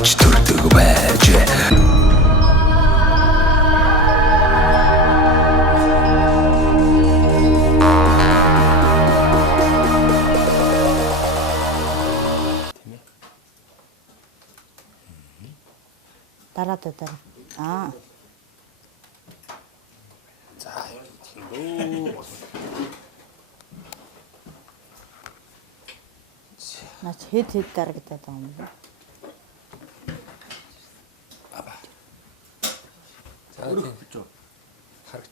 авч төрдөг байж. Дараа. За тийм. Наач хэд дарагдаад байгаа юм бэ? За тийм.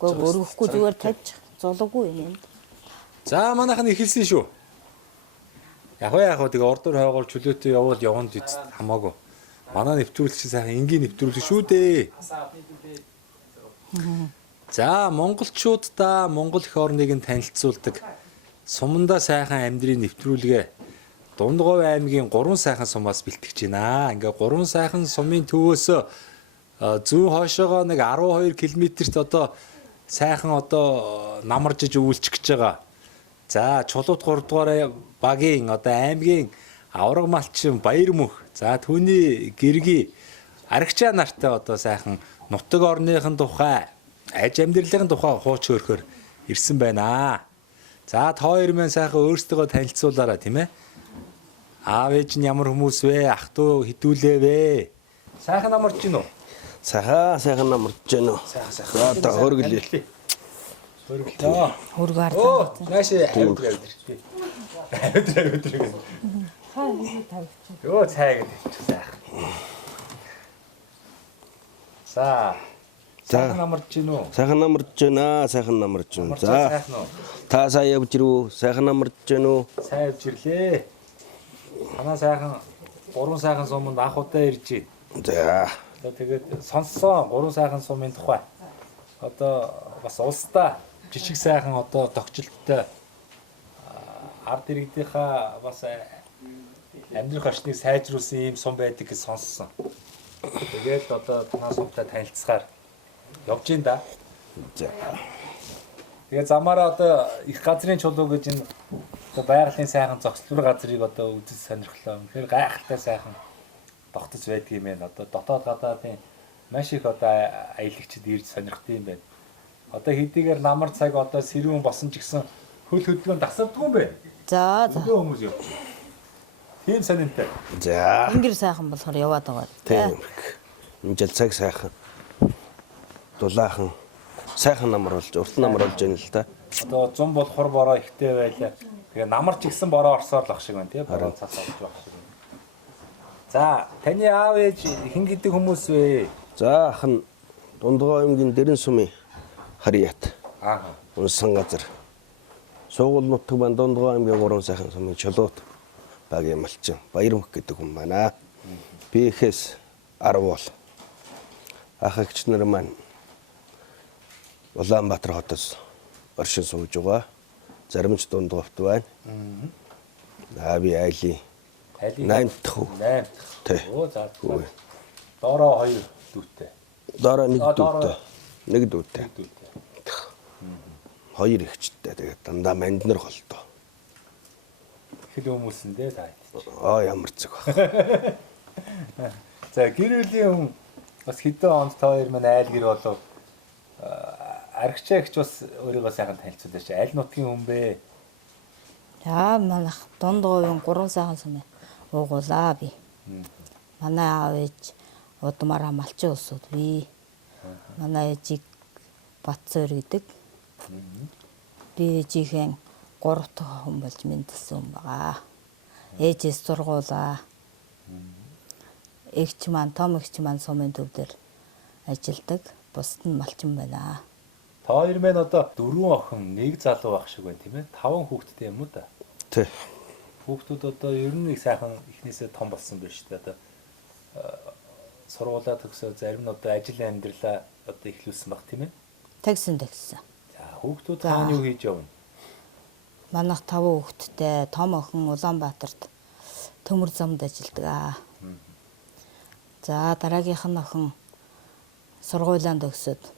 Өргөхгүй зүгээр тавьчих. Зулггүй юм. За манайх нь эхэлсэн шүү. Яг тэгээ ордоор хойгоор чөлөөтэй яванд үст хамаагүй. Манай нэвтрүүлэгч сайхан энгийн нэвтрүүлэг шүү дээ. За монголчуудаа Монгол эх орныг нь танилцуулдаг сумандаа сайхан амьдрийн нэвтрүүлгээ Дундгов аймгийн 3 сайхан сумаас бэлтгэж байна. Ингээ 3 сайхан сумын төвөөс зүүн хойшоогоо нэг 12 км-т одоо сайхан одоо намаржиж өвлчих гэж байгаа. За Чулуут 3 дугаар багийн одоо аймгийн авраг малчин Баярмөнх. За түүний гэргий аригчаа нартай одоо сайхан нутаг орныхын тухай аж амьдралын тухай хууч хөрхөр ирсэн байна. За та хоёр маань сайхан өөрсдөө танилцуулаарай тийм ээ. Аав ээж нь ямар хүмүүс вэ? Ах トゥ хідүүлээ вэ? Сайхан намарч гинөө. Сайхан намарч гинөө. Сайхан. Одоо хөргөлээ. Хөргөр. Оо, нааш авдраа. Йоо цайг сайхан. За. Сайхан намарч гинөө. Сайхан намарч гинэ. Сайхан намарч гинэ. За. Та сая явж ирв. Сайхан намарч гинөө. Сайн явж ирлээ. Танаа сайхан 3 сайхан суманд анх удаа ирж байна. За. Тэгээд сонссон 3 сайхан сумын тухай. Одоо бас улстай жижиг сайхан одоо тогтчлолттой ард иргэдийнхаа бас амьдрах орчныг сайжруулсан ийм сум байдаг гэж сонссон. Тэгээд одоо танаа сумтай танилцахаар явж гин да. За. Тэгээд замаараа одоо их газрын чулуу гэж энэ байгалийн сайхан зохицлуур газрыг одоо үзэж сонирхлоо. Тэгэхээр гайхалтай сайхан тогтож байдаг юм байна. Одоо дотоод гадаадын маш их одоо аялагчид ирж сонирхдаг юм байна. Одоо хэдийгээр намар цаг одоо сэрүүн босон ч гэсэн хөл хөдөлгөөн тасардгүй юм байна. За. Хүмүүс явж. Тийм сонинтай. За. Ингэр сайхан болохоор яваад байгаа. Тийм. Инжил цаг сайхан. Дулаахан сайхан намар болж, урт намар болж байна л да. Одоо 100 бол хур бороо ихтэй байлаа. Тэгээ намар ч ихсэн бороо орсоор л ах шиг байна тий. Бороо цаас орж байх шиг байна. За, таны аав ээж хэн гэдэг хүмүүс вэ? За ах нь Дундгов аймгийн Дэрэн сумын Харьяат. Аа. Унсан газар. Суугуул нутаг ban Дундгов аймгийн 3 сайхан сумын Чулуут багийн малчин Баярмөнх гэдэг хүн байна. Би ихэс 10 бол. Ах эгч нар маань Улаанбаатар хотоос оршин сууж байгаа. Зарим ч Дундговт байна. Би айлын 8 дахь хүү. 8 дахь. Тий. Оо за. Доороо 2 дүүтэй. Доороо 1 дүүтэй. 1 дүүтэй. 1 дүүтэй. 2 эгчтэй. Тэгээд дандаа манднэр холдоо. Хэл хүмүүсэндээ та. Ямар зүг баг. За гэр бүлийн хүн бас хэдэн онд та хоёр маань айл гэр болов аригчаагч бас өөрийгөө сайхан танилцуулаач. Аль нутгийн хүн бэ? За манайх Дундговын 3 сайхан сум уугуулаа би. Манай аав ээж удмаараа малчин өсөд би. Манай ээжийг Батцоор гэдэг. Би ээжийнхэн 3 дахь хүн болж мэндэлсэн юм байгаа. Ээжээс сургуулаа. Эгч маань, том эгч маань сумын төв дээр ажилладаг. Бусд нь малчин байна. Та хоёр маань одоо 4 охин, 1 залуу байх шиг байна тийм ээ. 5 хүүхэдтэй юм уу да? Тий. Хүүхдүүд одоо ер нь их сайхан ихнээсээ том болсон байна шүү дээ. Одоо сургуулаа төгсөө зарим нь одоо ажил амьдралаа одоо эхлүүлсэн баг тийм ээ. Тэгсэн. За хүүхдүүд хаана юу хийж явна? Манайх 5 хүүхэдтэй, том охин Улаанбаатарт төмөр замд ажилладаг. За дараагийнх нь охин сургуулианд төгсөөд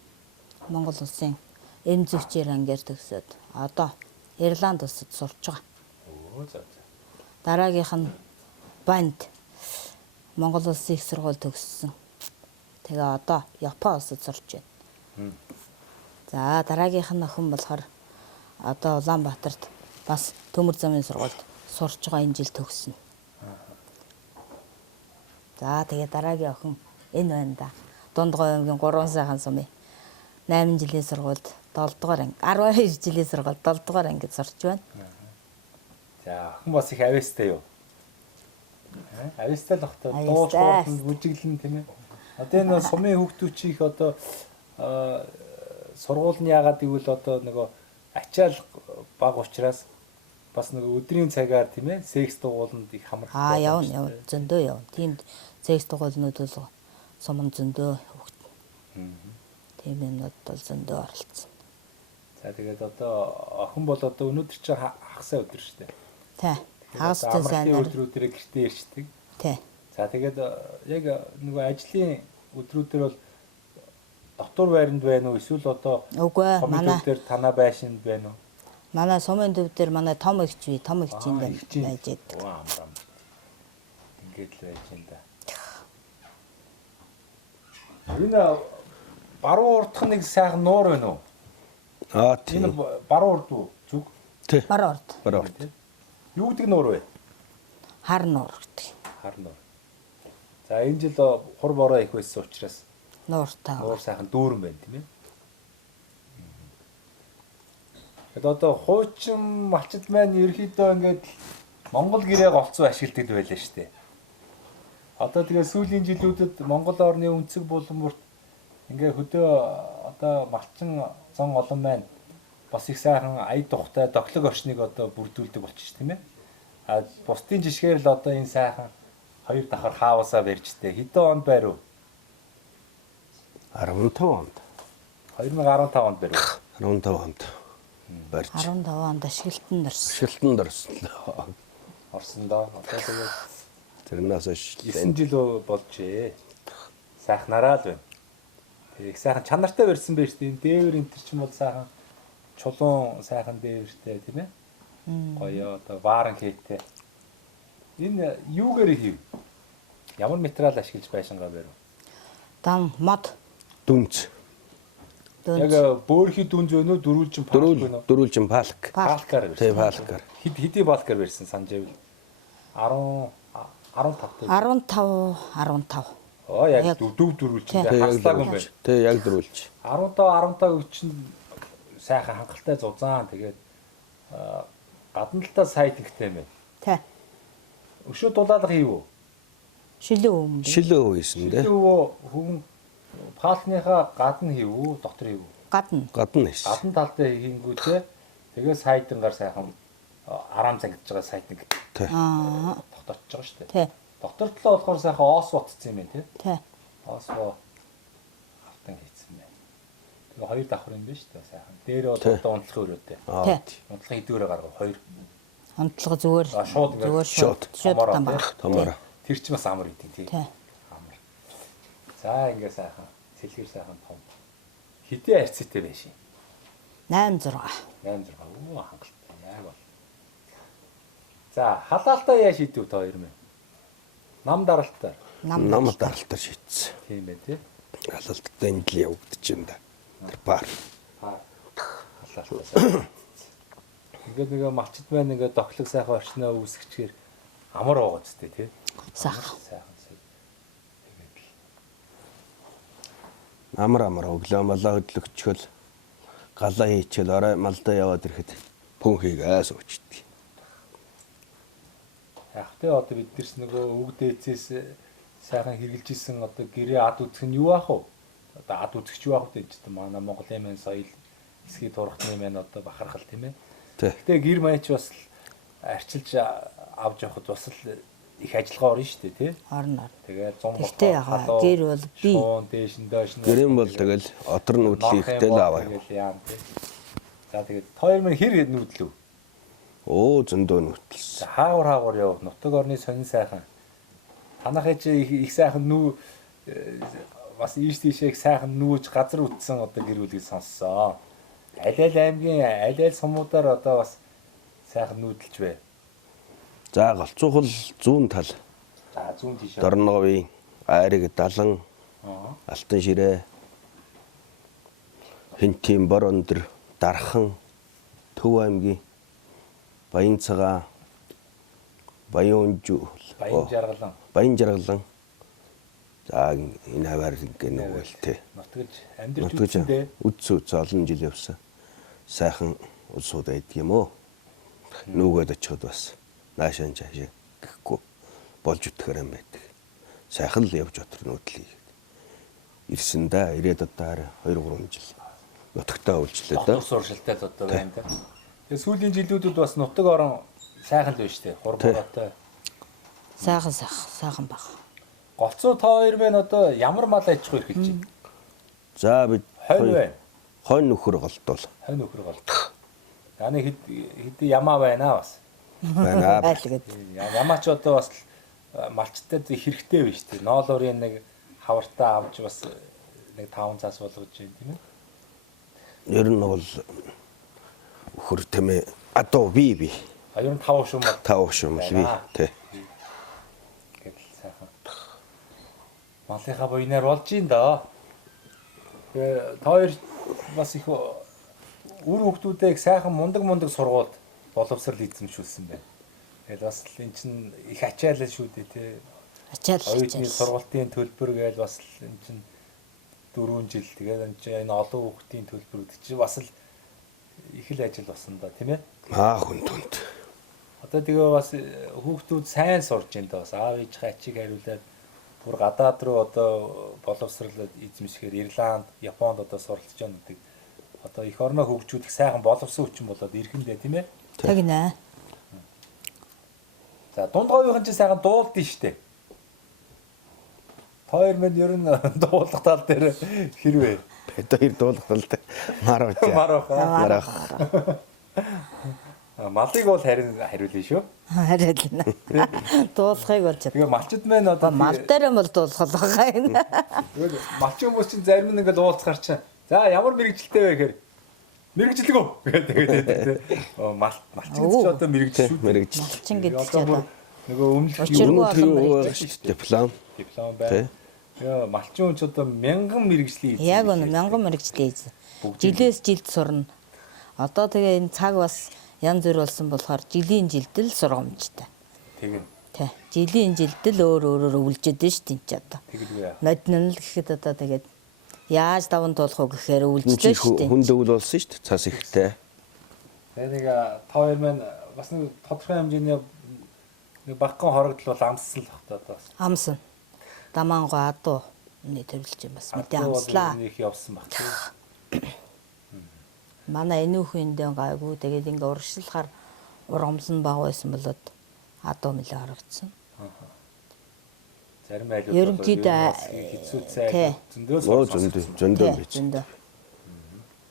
Монгол улсын эм зөвчээр ангиар төгсөөд одоо Ирланд улсад сурч байгаа. Оо за. Дараагийнх нь банд Монгол улсын их сургууль төгссөн. Тэгээ одоо Япон улсад сурч байна. За дараагийнх нь охин болохоор одоо Улаанбаатарт бас төмөр замын сургуульд сурч байгаа энэ жил төгссөн. За тэгээ дараагийн охин энэ байна да. Дундгой аймгийн 3 сайхан сумын 8 жилийн сургуульд 7 дугаар анги 12 жилийн сургуульд 7 дугаар ангид сурч байна. За охин бас их авьяастай юу? Авьяастай л багтаа дуулж хоолнд бүжиглэн тийм ээ. Одоо энэ сумын хүүхдүүчийг одоо сургууль нь яагаад гэвэл одоо нөгөө ачаал баг учраас бас нөгөө өдрийн цагаар тийм ээ секс дугууланд их хамрах. Явна зөндөө явна. Тийм секс дугуулнууд бол сумын зөндөө хүүхд. Тийм юмнууд бол зөндөө оролцсон. За тэгээд одоо охин бол одоо өнөөдөр чи хагасаа өдөр шүү дээ. Тий. Хагастай сайн өдрүүдээр гэртээ ирчдэг. Тий. За тэгээд яг нөгөө ажлын өдрүүдээр бол дотор байранд байна уу эсвэл одоо үгүй манай дээр танаа байшинд байна уу? Манай сумын төв дээр манай том эгч бий, том эгчийн дээр байж яддаг. Ингээд л байж энэ да. Энэ баруун урдх нэг сайхан нуур байна уу? Тийм. Энэ баруун урд уу? Зүг. Тий. Баруун урд. Баруун урд. Юу гэдэг нуур вэ? Хар нуур гэдэг. Хар нуур. За энэ жил хур бороо их байсан учраас Нууртай. нуур сайхан дүүрэн байна тийм ээ. Тэгээд одоо хуучин малчид маань ерөөхдөө ингээд Монгол гэрээ голцоо ашигладаг байлаа шүү дээ. Одоо тэгээ сүүлийн жилүүдэд Монгол орны өнцөг булан бүрт ингээ хөдөө одоо малчин зон олон маань бас их сайхан ая тухтай доглог орчныг одоо бүрдүүлдэг болчих тийм ээ. А бусдын жишгээр л одоо энэ сайхан хоёр давхар хаавасаа барьжтэй. Хэдэн онд байруу? 15 онд. 2015 онд барив. 15 онд барьж. 15 онд ашиглалтанд орсон. Ашиглалтанд орсон. Орсон доо. Одоо тэгээд тэрнээс хойш 9 жил болжээ. Сайхнараа л байна. Тэгээ их сайхан чанартай барьсан байж тийм дээвэр энэ төр ч юм бол сайхан чулуун сайхан дээвэртэй тийм ээ. Гоё одоо бааран хийтэй. Энэ юугаар хийв? Ямар материал ашиглаж байшингаа барив? Дан мод дүнц. Яг бөөрхий дүнз өнөө дөрүүлжин палк байна уу? Дөрүүлжин палк. Палкаар Тий, барьсан. палкаар. Хэдий палкаар барьсан санджээвэл 15. Оо яг дөрв дөрүүлжин хаслааг юм байна. Тий, яг дөрүүлж. 15 өчн сайхан хангалттай зузаан тэгээд гадна талаа сайд ихтэй мэн. Тий. Өшөө дулаалга хийв үү? Шилэн юм. Шилэн үйсэн дээ. Хүн палкныхаа гадна хийв үү, дотор хийв үү? Гадна. Гадна хийсэн. Гадна талдаа хийнгүүтээ тэгээд сайдангаар сайхан араам зангидж байгаа сайд нэг Тий. тогтоочж байгаа шүү дээ. Тий. Дотор талаа болохоор сайхан оос ботцсон юм байна тий. Тий. Оосоо хавтан хийцэн байна. Тэгээ хоёр давхар юм байна шүү дээ сайхан. Дээр бол одоо унтлах өрөөтэй. Тий. Унтлах хэдүүрээ гаргав хоёр. Онцлого зүгээр. Шууд Шууд томороо, тамаа. Томороо. Тэр ч бас амар идэв тий. Тий. Амар. За ингээ сайхан сэлгэр сайхан том. Хитэ арцтай байшин. 8-6. 8-6. Оо хангалттай яг бол. За халаалтаа яа шийдэв та хоёр мэн? Нам даралтаар. Нам даралтаар шийдсэн. Тийм ээ тий. Халалттай энэ л явагдаж байна да. Тэр бар. Халаалтаа. Ингээд нэг малчид байна ингээд доглог сайхан орчноо үүсгэчээр амар уугац тээ тий. Сайхан. Тэгээд л Амар өглөө малаа хөдлөгчхөл галаа хийчихэл орой малдаа яваад ирэхэд пүн хийгээ суучдаг. яг тэ одоо бид нэрс нөгөө өвөг дээцээс сайхан хэрглэж исэн одоо гэрээ ад үзэх нь юу ах вэ? Одоо ад үзэгч юу ах вэ гэж манай Монголын мэн соёл эсхий турхны мэн одоо бахархал тийм ээ. Гэтэ гэр маяч бас арчилж авч явахд бас л их ажиллагаа орно шүү дээ тий. Орно. Тэгээд 100 Тэгтээ ягаа гэр бол би. Дээш нь доош нь. Гэр юм бол тэгэл отор нүүдлээ ихтэй л аваа. За тэгээд хоёр мөр хэр нүүдлээ? Оо зөндөө нүүтлсэн. Хаагур яв нутаг орны сонин сайхан. Танахыг чи их сайхан нүү бас ийш тийшээ сайхан нүүж газар үтсэн одоо гэр бүлийг сонссон. Аль аймгийн аль сумуудаар одоо бас сайхан нүүдэлж бай. За голцоохол зүүн тал За зүүн тийш. Дорноговын Айрыг Далан, Алтан ширээ, Хинтийн Бор өндөр, Дархан, Төв аймгийн Баян цагаан, Баян Унжу, Баян жаргалан. За энэ хаваар ингээ нөгөө л тий. Нутгаж амьдарч үзсэндээ үдс олон жил явсан. Сайхан улсууд байдаг юм уу? Нүгэд очиход бас наашаан чаашаа гэхгүй болж үтгэр юм байдаг. Сайхан л явж отор нүүдлийг. Ирсэн да. Ирээд одоо 2-3 жил нутагтаа үйлчлээ да. Суршилтай л одоо байна да. Тэгээ сүүлийн жилүүдэд бас нутаг орон сайхан л байна штэ. Хурмаатай. Сайхан баг. Голцоо та хоёр байна одоо ямар мал аж ахуй эрхэлж байна? За бид хонь нөхөр голтол. Хонь нөхөр голтол. Яны хэд ямаа байна бас. Байна. Ямаа ч одоо бас малчтад хэрэгтэй байна шүү дээ. Ноолуурын нэг хавартаа авч бас нэг 5 цаас болгож байна тийм ээ. Ер нь бол өхөр тэмээ одоо би. Ер нь 5 шум. 5 шум би тий. Малынхаа буйнаар болж ийн да. Тэгээ та хоёр бас их үр хөвгтүүдээ сайхан мундаг сургуульд боловсрал эзэмшүүлсэн байна. Тэгэл бас эн чинь их ачаалал шүү дээ тий. Оюутны сургуулийн төлбөр гээл бас эн чинь 4 жил тэгээд энэ олон хүүхдийн төлбөрүүд чинь бас л их л ажил болсон да тийм ээ. Хүнд. Одоо тэгээ бас хүүхдүүд сайн сурж байна да бас аав ээжийнхээ ачийг хариулаад бүр гадаад руу одоо боловсрал эзэмшихээр Ирланд, Японд одоо суралцж байгаа гэдэг. Одоо эх орноо хөгжүүлэх сайхан боловсон хүчин болоод ирэхэндээ тийм ээ. Тэг нэ. За дунд говийн чинь сайхан дуулдсан штэ. Та хоёр мэд ер нь дуулах тал дээр хэрвээ. Бид хоёр дуулах тал дээр Марах. Малыг бол харин хариулна шүү. Хариулна. Дуулахыг бол тэгээ малчд мэн одоо мал дээр бол дуулах байгаа юм. Тэгээд малчин хүмүүс чинь зарим нь ингээд уулзахаар чинь за ямар мэрэгжилтэй вэ гэхээр мэрэгжилгөө гэдэг. Малчин ч одоо мэрэгжил шүү. Малчин гэдэг чинь одоо нөгөө диплом байна. Тэгээ малчин хүн ч одоо мянган мэрэгжлийн эзэн. Яг үнэ мянган мэрэгжлийн эзэн. Жилээс жилд сурна. Одоо тэгээ энэ цаг бас янз бүр болсон болохоор жилийн жилдэл сургамжтай. Тэгнь. Тий. Жилийн жилдэл өөрөөр өвлжөд нь шүү дээ одоо. Тэгэлгүй. Ноднол гэхэд одоо тэгээд яаж даван туулах уу гэхээр өвлжлээ шүү дээ. Хүнд өвл болсон шүү дээ. Цас ихтэй. Тэгээд нэг та хоёр маань бас нэг тодорхой хэмжээний нэг багхан хорогдол бол амссан л багтаа одоо бас. Амсан. Дамаангой адуу нэг төрөлж юм бас мэдээ амслаа. Нэг явсан баг. Манай энүүхэндээ гайгүй тэгээд ингээ урагшлахаар ургамлан баг байсан болоод адуу мэлээ харагдсан. Зарим айлууд ерөнхийдөө хэцүү цай зөндөө байж.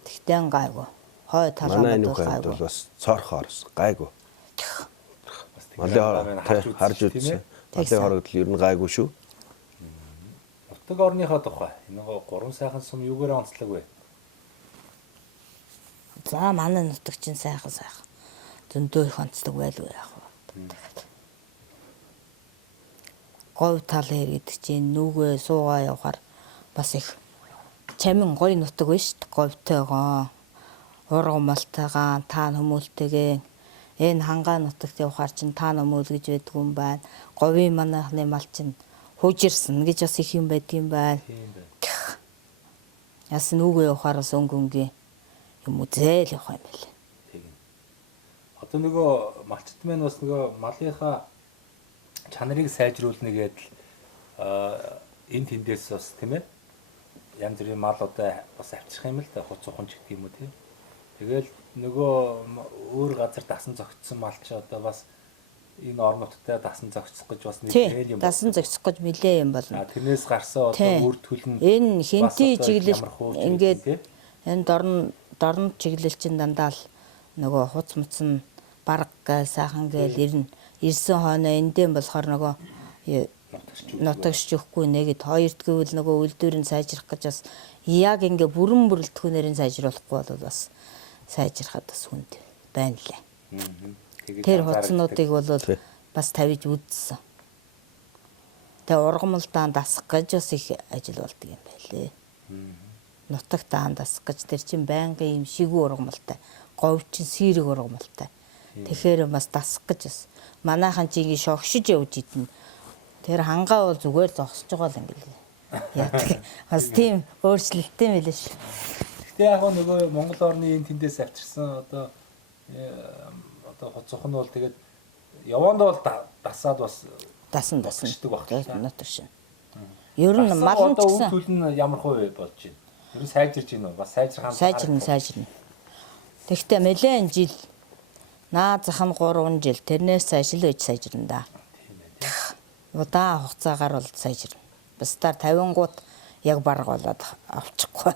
Тэгтээ гайгүй. Хой талаа манай энүүхэд бол бас цоорхоорс гайгүй. Малын харж үзсэн. Малын хорогдол ер нь гайгүй шүү. Нутаг орныхоо тухай энэ 3 сайхан сум юугаар онцлог вэ? За манай нутаг чинь сайхан. Зөндөө их онцлог байлгүй яах вэ? Говь тал гэдэг чинь нүгэ суугаа явахаар бас их чамин гоё нутаг байна шүү дээ. Говьтойгоо, ургамалтайгаа, таан хүмүүлтэйгээ энэ хангаа нутагт явахаар чинь таан хүмүүл гэж байдаг юм байна. Говийн манайхны мал чинь хужирсан гэж бас их юм байдаг юм байна. Яс нүгэ явахаар бас өнгөнгийн юм үзэл явах юм байна. Тэгнь. Одоо нөгөө малчт маань бас нөгөө малынхаа чанарыг сайжруулна гэдэг энэ тэндээс бас тийм ээ янз бүрийн мал одоо бас авчрах юм л да хуц уханч гэх юм уу тийм. Тэгэл нөгөө өөр газар дасан зогтсон мал чи одоо бас энэ орнуудтай дасан зогцох гэж бас нэг хэл юм. Дасан зогцох гэж нэлээ юм болно. Тэрнээс гарсан одоо үр төлн энэ хинти чиглэл ингээд энэ дорн чиглэл чинь дандаа л нөгөө хуц муцсан бараг сайхан гээл ирсэн хойно эндэн болохоор нөгөө нутагч өгөхгүй нэгэд хоёр тэгвэл нөгөө үлдүүрийн сайжрах гэж бас яг ингээ бүрэн бүрэлдэхүүнээр сайжруулахгүй бол бас сайжрахад бас хүнд байна лээ. Тэр хуцнуудыг бол бас тавьж үзсэн. Тэгээ ургамалдаан дасах гэж бас их ажил болдог юм байлээ. Нутагтаан дасах гэж тэр чин байнгын юм шигүү ургамалтай. Говьчин сэрэг ургамалтай. Тэгэхээр бас дасах гэж бас манайхан чигийн шогшиж явж идэн. Тэр хангаа бол зүгээр зогсож байгаа л юм гэлээ. Яадаг. Бас тийм өөрчлөлттэй мэлээ шүү. Гэтэ яг нөгөө Монгол орны энэ тэндээс авчирсан одоо хоцох нь бол тэгээд яванд бол дасаад бас Дасан Нутагшдаг баг ч тийм. нутагш. Ер нь малын ч одоо гэсэн үйл нь ямар хувь болж байна? Ер нь сайжирж байна уу? Бас сайжрах сайжирна. Тэгтээ нэлээд жил наазах нь 3 жил тэрнээс ажил үйж сайжирна да. Удаан хугацаагаар бол сайжирна. Бусдаар 50 гут яг бараг болоод авчихгүй.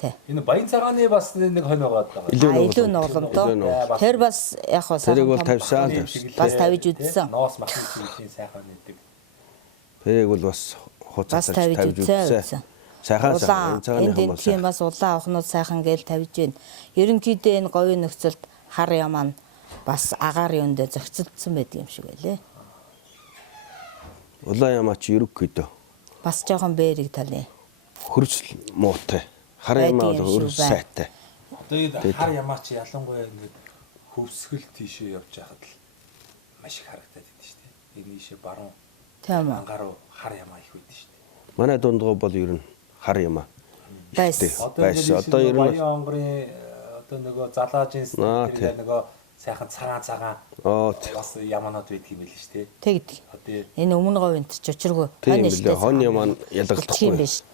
Тий. Энэ баян цагааны бас нэг хонь байгаа даа. Илүү нооломтой. Тэр бас яг хоо Тэрийг бол тавьсан. бас тавьж үзсэн. Ноос махны чиглэлийн сайхан нэгдэг. Тэрийг бол бас Бас хуцаас тавьж тавьж үзсэн. үзсэн. Сайхан Улаан цагааны энд хүмүүс. тийм бас улаан охнууд сайхан гээл тавьж байна. Ерөнхийдөө энэ говийн нөхцөлд хар ямаа бас агаар юундэ зохицолдсон байдаг юм шиг байлээ. Улаан ямаач ерөг Бас жоохон бэрэг талын. хөрсөл муутай. Хар ямаа бол хөрс сайтай. Одоо энэ хар ямаач ялангуяа ингээд хөвсгөл тийшээ явж байхад л маш их харагдаад байдаг шүү дээ. Энэ ийшээ баруун Тийм үү. ангаруу хар ямаа их байдаг шүү дээ. Манай дундгоо бол ер нь хар ямаа. Байсан. Байсан. Одоо ер нь баян онгорын одоо нөгөө залаажийн тэр нөгөө сайхан цагаан бас ямаанууд байдаг юм байл шүү дээ. Тэгдэг. Одоо Энэ өмнө говийн ч учиргүй. тийм лээ хон ямаа ялгагдахгүй. биш.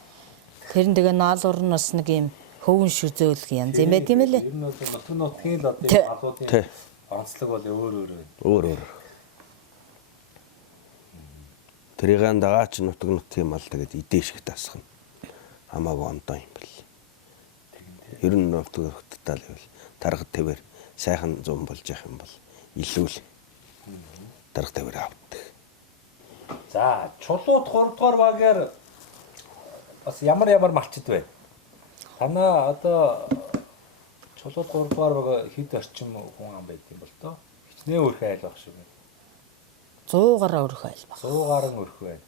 Тэр нь тэгээ наалуур нь бас нэг юм хөвөн шүзөөлг янз юм байт юм лээ. ер нь нутг нутгийн л одоо алуудын онцлог бол өөр байна. Өөр. Тэрийн дагаач нутг нутгийн мал тэгээд идээшиг тасах нь хамаагүй ондоо юм бэл. Ер нь нутг нутгтаа л тарга твэр сайхан зам болж явах юм бол илүү л тарга твэр авдаг. За, чулууд 3 дугаар багаар бас ямар малчд вэ? Танаа одоо чулууд 3 дугаар баг хэд орчим хүн ам байд юм бол тоо. Хичнээн өрхөө айл баг шүү. 100 гараа өрхөө айл баг. 100 гаруй өрхөө байна.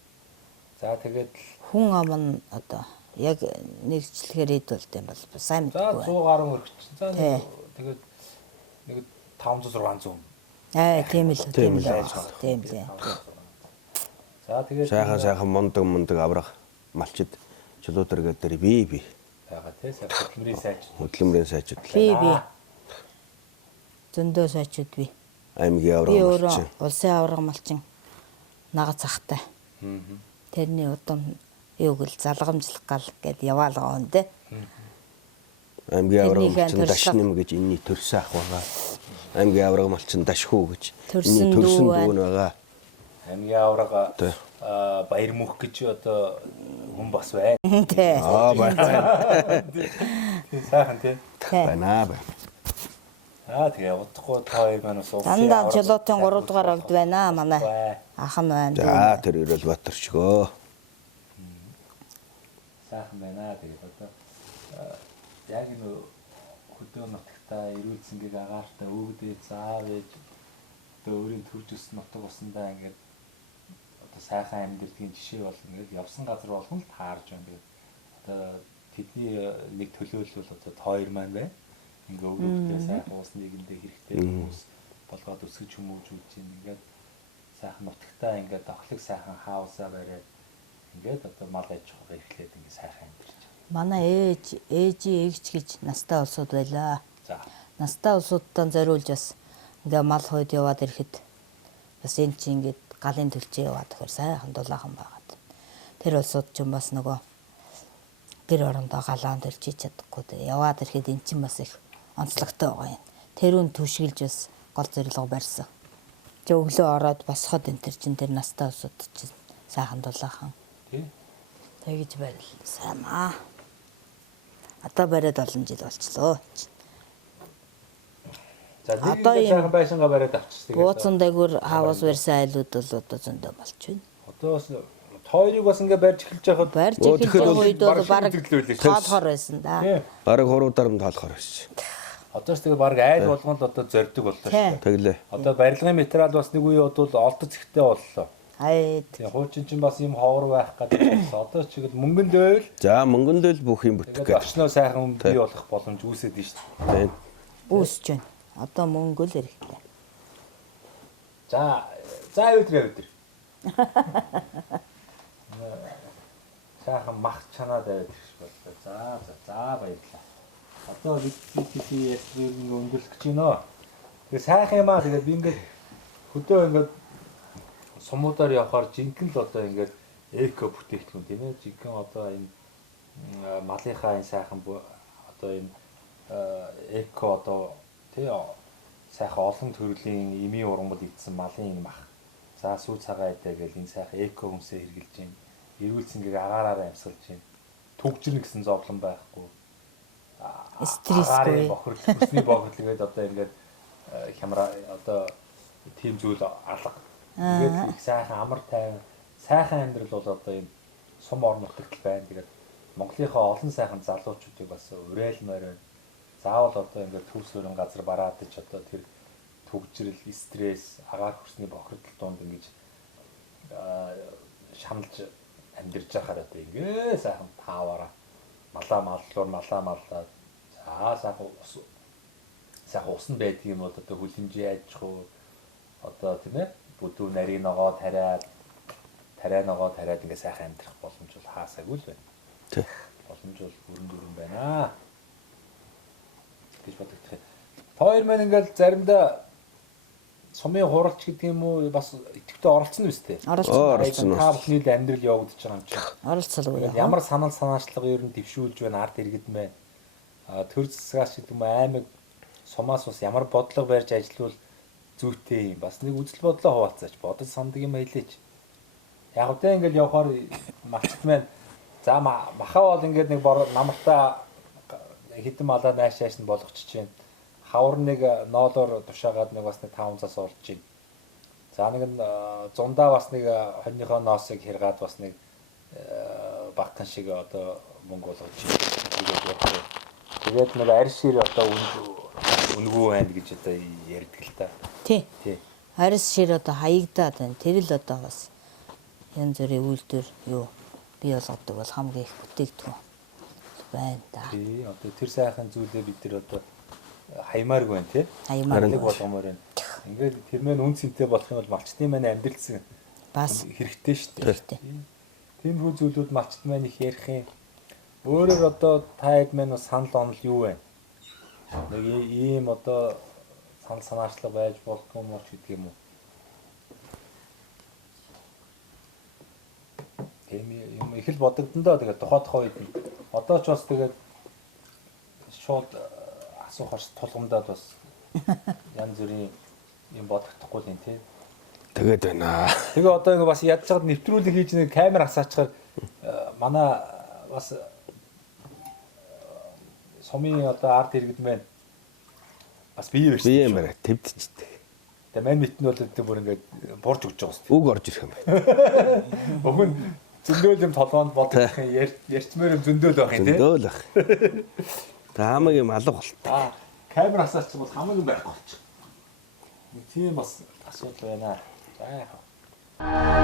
За тэгээд Хүн ам нь одоо яг нэгчлэгээр идэлт юм бол сайн за мэдгүй. 100 гаруй өрхөж. За Тий. тэгээд нэг 500 600. Тийм л. Тийм л. За тэгээд Сайхан мондог аврах малчид чулуудэр гэдэг би байгаа тий хөдөлмөрийн сайж. хөдөлмөрийн сайжид Би зөндөө сайчуд би. аймгийн Би аврах өөрөө малчин. улсын авраг малчин нага цахтай. Тэрний удам юу гэл залгамжлах гал гэд яваалгаа хүн дээ. Аймгийн авраг Тэрнийхээ малчин төрслөг. дашним гэж энэний төрсөн ах байгаа. Аймгийн авраг малчин дашхуу гэж Төрсөн энэний төрсөн дүү дүү нь байгаа. Аймгийн аврага Тий. баяр мөнх гэж одоо хүн бас байна. Тий. Байна. Сайхан тий. Байна. Тэгээ удахгүй та хоёр маань бас Дандаа чулуутын 3 дугаар авд байна манай. Ах нь байна. За тэр ирэл Батөрчгөө. сайхан байна. Тэгээд одоо яг энэ хөдөө нутагтаа эрүүл цэнгийг агаартай өгдөө заав ээж одоо өөрийн төрж өссөн нутаг усандаа ингээд одоо сайхан амьдэрдгийн жишээ бол ингээд явсан газар болгон л таарж байна. Тэгээд одоо тэдний нэг төлөөлөл бол одоо хоёр маань байна. Ингээ өгдөө сайхан ус нэгэндээ хэрэгтэй хүмүүс болгоод өсгөж хүмүүжүүлж байна. Ингээд сайхан нутагтаа ингээд охлог сайхан хаусаа бариад ингээд одоо мал аж ахуйг эрхлээд ингээд сайхан амьдэрч байна. Манай ээжийн эгч гэж настай улсууд байлаа. За. Настай улсуудтай зориулж бас ингээ мал хойд яваад ирэхэд бас энэ чинь ингээд галын төлчөө яваад тэгэхээр сайхан дулаахан байгаад. Тэр улсууд ч бас нөгөө гэр орондоо галаан төлчиж чадахгүй дээ. Яваад ирэхэд эн чинь бас их онцлогтой байгаа юм. Тэрүүн түшгэлж бас гол зорилго барьсан. Тэг өглөө ороод босоход энэ чинь тэр настай улсууд чинь сайхан дулаахан. Тий. Тэгж барил. Сайн аа. Одоо бариад олон жил болчлоо. За нэг Одоо ингээд юм сайхан байшингаа бариад авчихсан. бууцан дээгүүр хавас барьсан айлууд бол одоо зөндөө болж байна. Одоо бас хоёрыг бас ингээд барьж эхэлж байхад Барьж Оо, эхэлж тэгэхээр байгаа үед бол баг баг хэвлэлээ шүү. тоолохоор байсан да. Тий. Бараг хуруудаар нь тоолохоор байсан. Одоо ч тэгээ баг айл болгонд одоо зорддог боллоо шүү. Тий. Тэглээ. Одоо барилгын материал бас нэг үе бодвол олдоц ихтэй боллоо. Айд. Тэгээ хуучин чинь бас юм ховор байх гэдэг болсон. Одоо ч тэгэл мөнгөнд байвал За мөнгөнд л бүх юм бүтэх тэгээд гэж. очноо сайхан бий болох боломж үүсээд нь шүү дээ. Тийм. Үүсэж байна. Одоо мөнгө л хэрэгтэй. За өдөр. Сайхан мах чанаад аваад ирэх боллоо. За баярлалаа. Одоо бид ясрын өндөрлөх гэж байна. Тэгээ сайхан юм аа. Тэгээд би ингээд хөдөө ингээд сумуудаар явахаар жинхэнэ л одоо ингээд эко бүтээгдэхүүн тийм ээ. Жинхэнэ одоо энэ малынхаа энэ сайхан одоо энэ эко одоо тий сайхан олон төрлийн эми ургамал идсэн малын мах. За сүү цагаа идэ гэл энэ сайхан эко хүнсээ хэрглэж байна. Эрүүл цэнгийг агаараараа амьсгалж байна. Түгжирнэ гэсэн зовлон байхгүй. Стрессгүй. Бохирдол, хүсний бохирдол гэдэг одоо ингээд хямраа одоо тийм зүйл алга. Тэгээд их сайхан амар тайван сайхан амьдрал бол одоо энэ сум орон нутагт байна. Тэгээд Монголынхаа олон сайхан залуучуудыг бас уриалмаар байна. Заавал одоо ингээд төвс өрн газар бараадаж одоо тэр түгжрэл, стресс, агаар хүсний бохирдол донд ингэж шаналж амьдарч байхаар одоо ингээ сайхан тааваараа маллаа маллаа за сайхан усан байдаг юм бол одоо хүлэмжээ аж хуу одоо тийм ээ бүдүү нарийн ногоо тариад ингээ сайхан амьдрах боломж бол хаасаагүй л байна. Тий. Боломж бол бүрэн байна гэж бодогдох. Хоёр маань ингээл заримдаа сумын хуралч гэдэг юм уу бас идэвхтэй оролцсон биз дээ. Оролцсон. Та бүхний л амьдрал явагдаж байгаа юм чинь. Оролцолгүй. Ямар санал санаачлага ер нь дэвшүүлж байна ард иргэд мэ. Төр засгаас гэдэг юм аймаг сумаас бас ямар бодлого барьж ажиллавал зүйтэй юм. Бас нэг үзэл бодлоо хуваалцаач. Бодож сандаг юм хэлээч. Яг үгүй ингээл явахаар малчт маань за махаа бол ингээд нэг намартаа хитэн малаа нааш нь болгочих чинь. Хавар нэг ноолоор тушаагаад нэг бас нэг 5 цас олж чинь. За нэг нь зундаа бас нэг хоньныхоо ноосыг хэргаад бас нэг багтан шиг одоо мөнгө болгож чинь. Тэгээд нэг арьс шир одоо үнгүү байна гэж одоо ярьдаг л та. Тий. Тий. Арьс шир одоо хаягдаад байна. Тэр л одоо бас янз бүрийн үйлдвэр юу бий болгодог бол хамгийн их бүтээгдэхүүн байна да. Тий. Одоо тэр сайхан зүйлээ бид нар одоо хаймааргүй байна тий. Хаймаар болгомоор байна. Ингээд тэр мэн үн цэнтэй болох юм бол малчтны маань амьдралсан бас хэрэгтэй шүү дээ. хэрэгтэй. Тийм хүү зүйлүүд малчт маань их ярих юм. Өөрөөр одоо таад маань санал онол юу вэ? Нэг ийм одоо санал санаачлага байж болдгоо мó ч гэдэг юм уу? Тийм юм их л бодогдондоо тэгээд тухай үед нь одоо ч бас тэгээд шууд асуухаар тулгамдаад бас янз бүрийн юм бодогдохгүй л юм тий. Тэгээд байна. Тэгээ одоо ингэ бас ядж чад нэвтрүүлэг хийж нэг камер асаачаар манай бас сумын одоо ард иргэд маань бас бие барьсан. Би юм байна. Твдчихдэг. Тэгээ мань митэн бол өдөө бүр ингээд бурж өгч байгаа шүү. Үг орж ирэх юм байна. Өмнө зөндөөл юм толгоонд бодох юм ярьцмаар юм зөндөөл байх юм тий. Зөндөөл байх. Та хамгийн алга болт. Камер асаач бол хамгийн байхгүй болчих. Нэг тийм бас асуудал байна. За яах вэ?